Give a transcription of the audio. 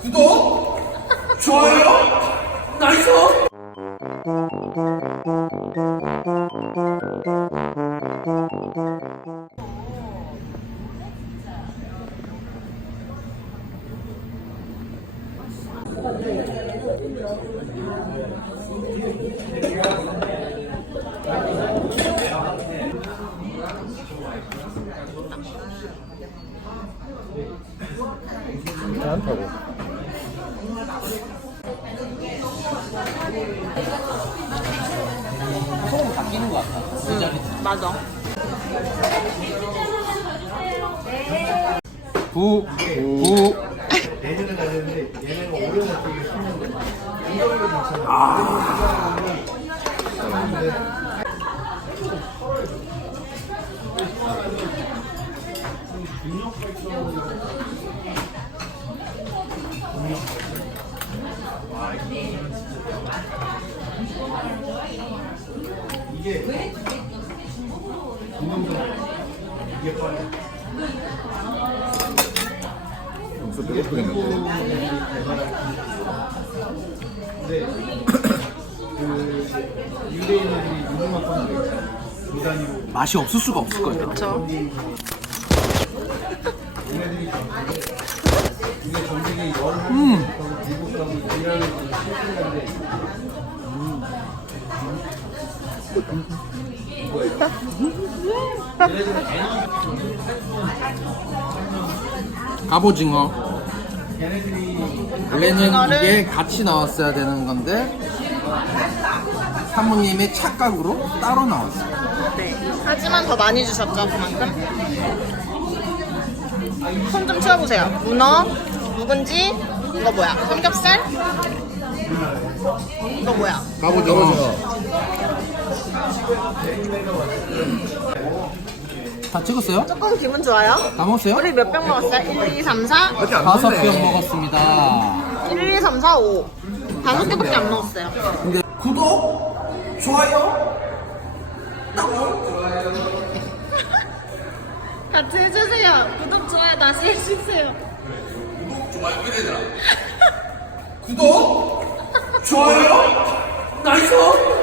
구독, 좋아요, 나이스. 괜찮다고. 소금 바뀌는 것 같아. 시작이. 맞아. 구, 구. 내년에 가는데 얘네가 올해 되게 신는데 이걸로 괜찮아. 이게 이게 빨리 목소리 되게 예쁘겠는데. 근데 그 유대인들이 유명한 건데 무단위로 맛이 없을 수가 없을 거예요. 그쵸. 얘네들이 이게 전쟁이 갑오징어. 원래는 이게 같이 나왔어야 되는 건데 사모님의 착각으로 따로 나왔어요. 네. 하지만 더 많이 주셨죠, 그만큼. 손 좀 치워보세요. 문어, 묵은지, 이거 뭐야? 삼겹살? 이거 뭐야? 갑오징어. 다 찍었어요? 조금 기분 좋아요? 다 먹었어요? 우리 몇 병 먹었어요? 1, 2, 3, 4? 아직 안 다섯. 병 먹었습니다. 1, 2, 3, 4, 5. 다섯 개밖에 안 먹었어요. 근데 구독, 좋아요, 같이 해주세요. 구독, 좋아요 다시 해주세요. 구독, 좋아요, 나이스.